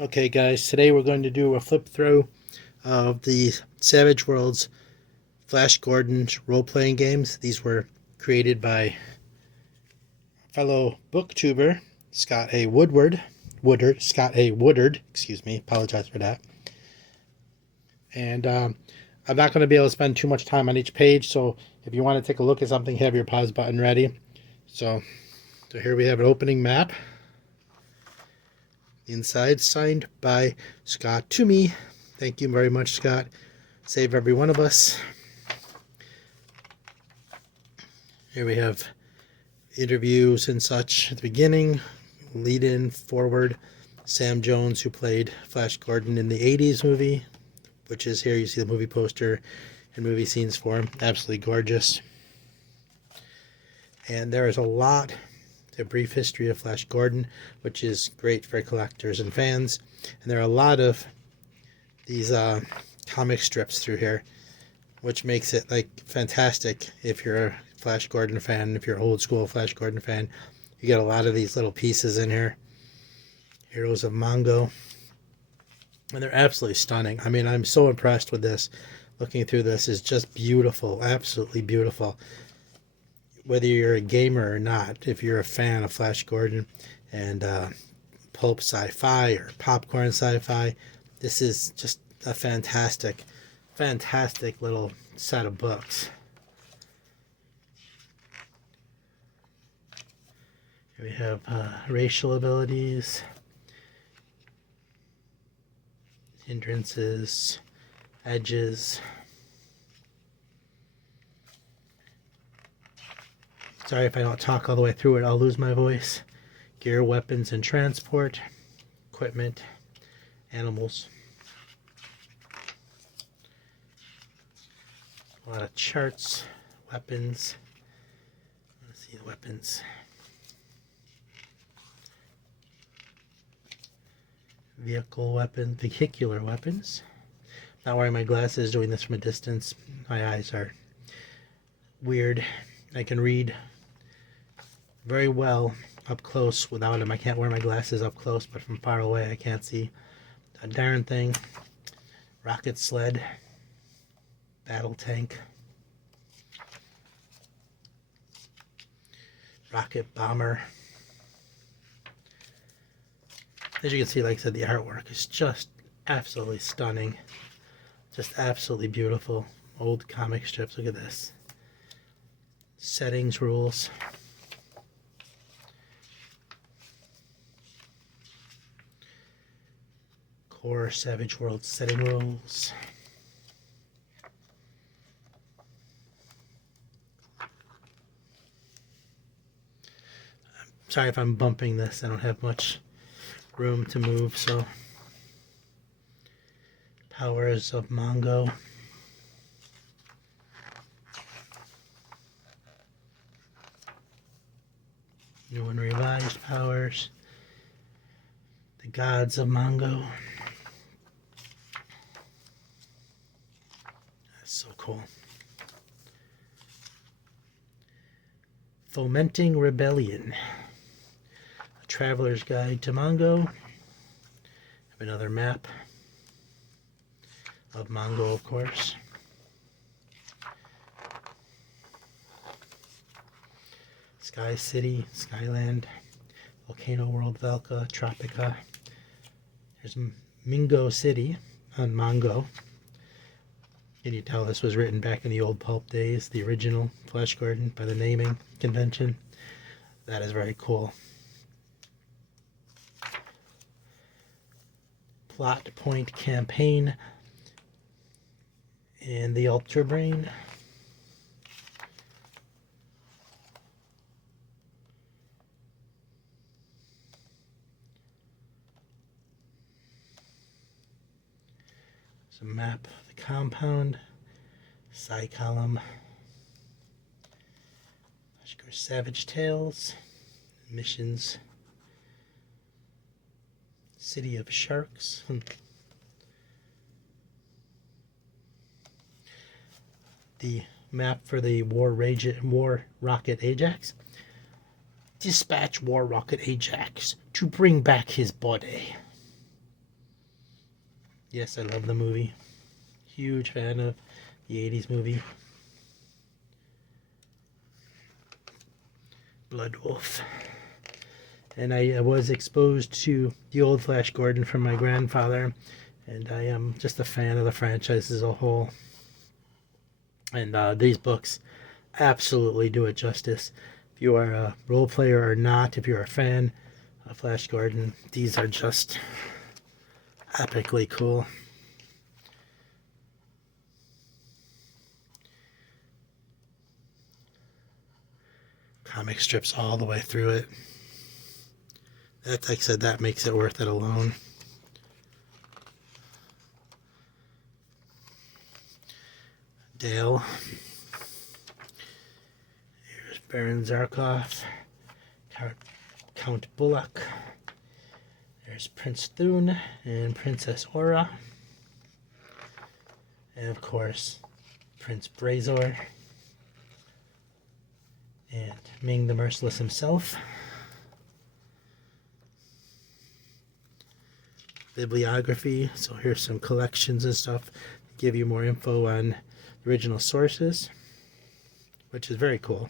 Okay, guys, today we're going to do a flip through of the Savage Worlds Flash Gordon's role playing games. These were created by fellow booktuber Scott A. Woodard, excuse me, apologize for that. And I'm not going to be able to spend too much time on each page, so if you want to take a look at something, have your pause button ready. So here we have an opening map. Inside, signed by Scott to me. Thank you very much, Scott. Save every one of us. Here we have interviews and such at the beginning. Lead in, forward. Sam Jones, who played Flash Gordon in the 80s movie, which is here. You see the movie poster and movie scenes for him. Absolutely gorgeous. And there is a brief history of Flash Gordon, which is great for collectors and fans. And there are a lot of these comic strips through here, which makes it like fantastic if you're a Flash Gordon fan. If you're an old school Flash Gordon fan, you get a lot of these little pieces in here. Heroes of Mongo. And they're absolutely stunning. I mean, I'm so impressed with this. Looking through this is just beautiful, absolutely beautiful. Whether you're a gamer or not, if you're a fan of Flash Gordon and pulp sci-fi or popcorn sci-fi, this is just a fantastic little set of books. Here we have racial abilities, hindrances, edges. Sorry if I don't talk all the way through it, I'll lose my voice. Gear, weapons, and transport. Equipment, animals. A lot of charts, weapons. Let's see the weapons. Vehicular weapons. Not wearing my glasses, doing this from a distance. My eyes are weird. I can read very well up close without them. I can't wear my glasses up close, but from far away I can't see a darn thing. Rocket sled, battle tank, rocket bomber. As you can see, like I said, the artwork is just absolutely stunning. Just absolutely beautiful. Old comic strips, look at this. Settings rules. Core Savage World setting rules. Sorry if I'm bumping this, I don't have much room to move, so. Powers of Mongo. New and revised powers. The gods of Mongo. That's so cool. Fomenting Rebellion. A Traveler's Guide to Mongo. Have another map of Mongo, of course. Sky City, Skyland, Volcano World, Velka, Tropica. There's Mingo City on Mongo. Can you tell this was written back in the old pulp days, the original Flash Gordon, by the naming convention? That is very cool. Plot Point Campaign and the Ultra Brain. There's a map of the compound, Psi column, Savage Tales, missions, City of Sharks. The map for the War Rocket Ajax. Dispatch War Rocket Ajax to bring back his body. Yes, I love the movie. Huge fan of the 80s movie. Blood Wolf. And I was exposed to the old Flash Gordon from my grandfather, and I am just a fan of the franchise as a whole. And these books absolutely do it justice. If you are a role player or not, if you're a fan of Flash Gordon, these are just epically cool. Comic strips all the way through it. That, like I said, that makes it worth it alone. Dale. Here's Baron Zarkov. Count Bullock. There's Prince Thune and Princess Aura. And of course, Prince Brazor. And Ming the Merciless himself. Bibliography. So here's some collections and stuff to give you more info on the original sources, which is very cool.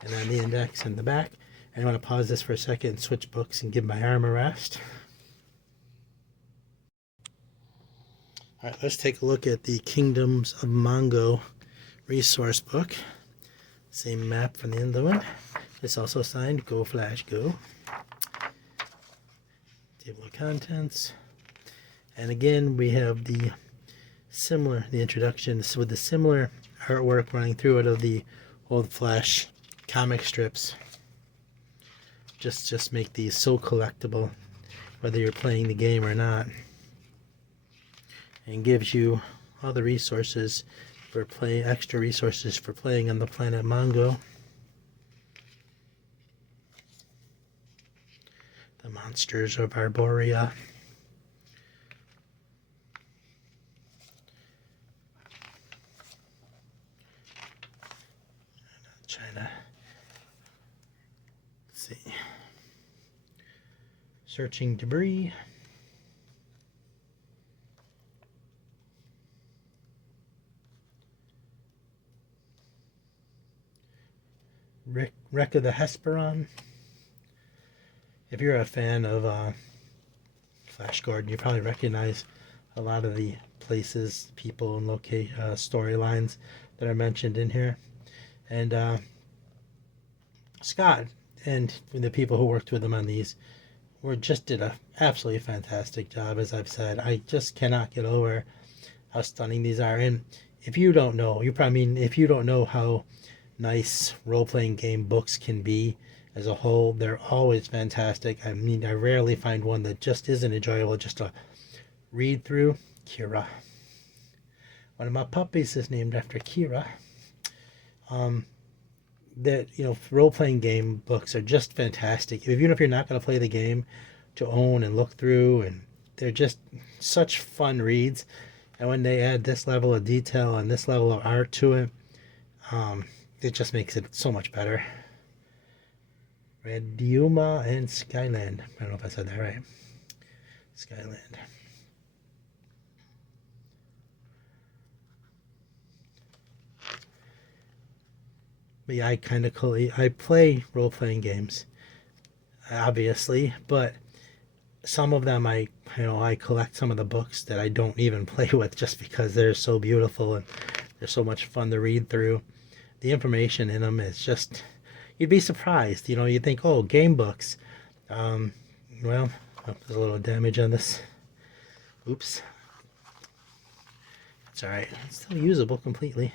And then the index in the back. And I want to pause this for a second and switch books and give my arm a rest. Alright, let's take a look at the Kingdoms of Mongo resource book. Same map from the end of the one. It's also signed Go Flash Go. Table of contents. And again, we have the introduction with the similar artwork running through it of the old Flash comic strips. Just make these so collectible, whether you're playing the game or not. And gives you all the resources for playing, extra resources for playing on the planet Mongo. The monsters of Arborea. China. Let's see. Searching debris. Wreck of the Hesperon. If you're a fan of Flash Gordon, you probably recognize a lot of the places, people, and storylines that are mentioned in here. And Scott and the people who worked with him on these did a absolutely fantastic job. As I've said, I just cannot get over how stunning these are. And if you don't know, if you don't know how nice role-playing game books can be as a whole, they're always fantastic. I mean, I rarely find one that just isn't enjoyable just to read through. Kira. One of my puppies is named after Kira. Role-playing game books are just fantastic. Even if you're not going to play the game, to own and look through, and they're just such fun reads. And when they add this level of detail and this level of art to it, it just makes it so much better. Radiuma and Skyland. I don't know if I said that right. Skyland. But yeah, I play role-playing games, obviously, but some of them I collect some of the books that I don't even play with just because they're so beautiful and they're so much fun to read through. The information in them is just, you'd be surprised. You'd think, oh, game books. Well, there's a little damage on this. Oops. It's alright. It's still usable completely.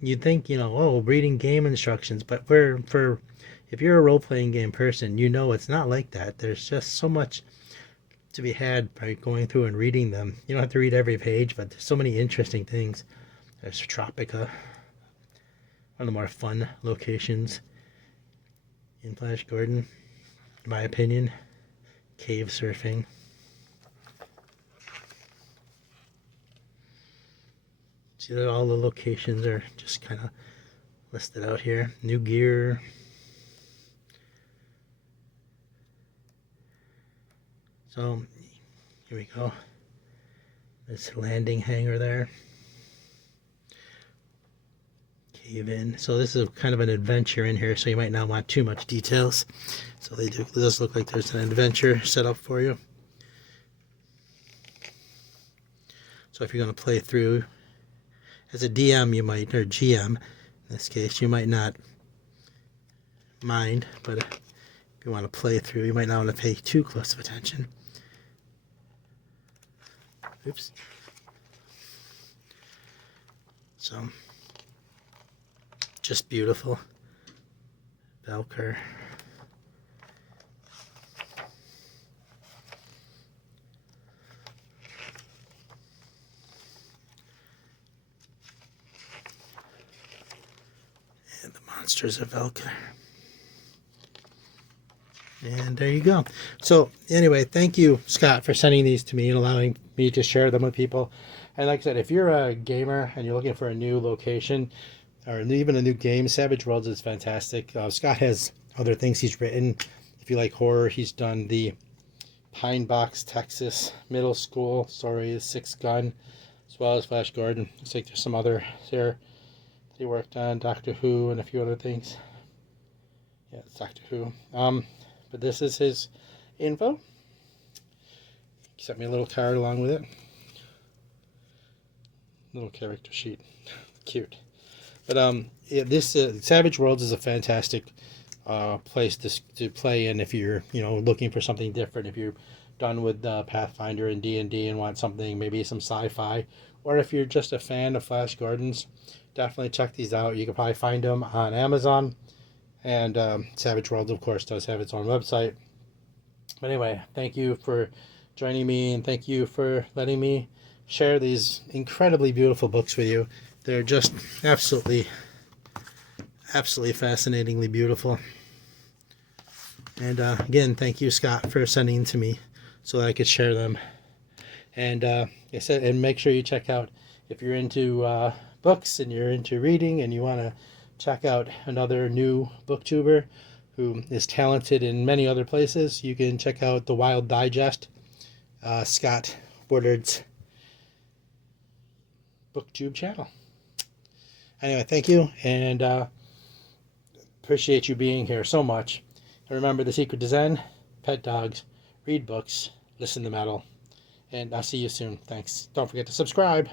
You'd think, reading game instructions, but if you're a role-playing game person, it's not like that. There's just so much to be had by going through and reading them. You don't have to read every page, but there's so many interesting things. There's Tropica, one of the more fun locations in Flash Gordon, in my opinion. Cave surfing. See that all the locations are just kind of listed out here. New gear. So here we go. This landing hangar there. Cave in. So this is kind of an adventure in here, so you might not want too much details. So it does look like there's an adventure set up for you. So if you're going to play through, as a DM you might, or GM in this case, you might not mind, but if you want to play through, you might not want to pay too close of attention. Oops. So, just beautiful. Valkyr. And the monsters of Valkyr. And there you go. So anyway, thank you, Scott, for sending these to me and allowing me to share them with people. And like I said, if you're a gamer and you're looking for a new location or even a new game, Savage Worlds is fantastic. Scott has other things he's written. If you like horror, he's done the Pine Box, Texas Middle School stories, Six Gun, as well as Flash Gordon. Looks like there's some other there that he worked on, Doctor Who and a few other things. Yeah, it's Doctor Who. But this is his info. He sent me a little card along with it. Little character sheet. Cute. But yeah, this Savage Worlds is a fantastic place to play in if you're looking for something different. If you're done with Pathfinder and D&D and want something, maybe some sci-fi, or if you're just a fan of Flash Gordons, definitely check these out. You can probably find them on Amazon. And Savage Worlds, of course, does have its own website. But anyway, thank you for joining me, and thank you for letting me share these incredibly beautiful books with you. They're just absolutely fascinatingly beautiful. And again, thank you, Scott, for sending them to me so that I could share them. And I said, and make sure you check out, if you're into books and you're into reading and you want to check out another new booktuber who is talented in many other places, you can check out the Wild Digest, Scott Woodard's booktube channel. Anyway, thank you, and appreciate you being here so much. And remember, the secret to Zen: pet dogs, read books, listen to metal, and I'll see you soon. Thanks. Don't forget to subscribe.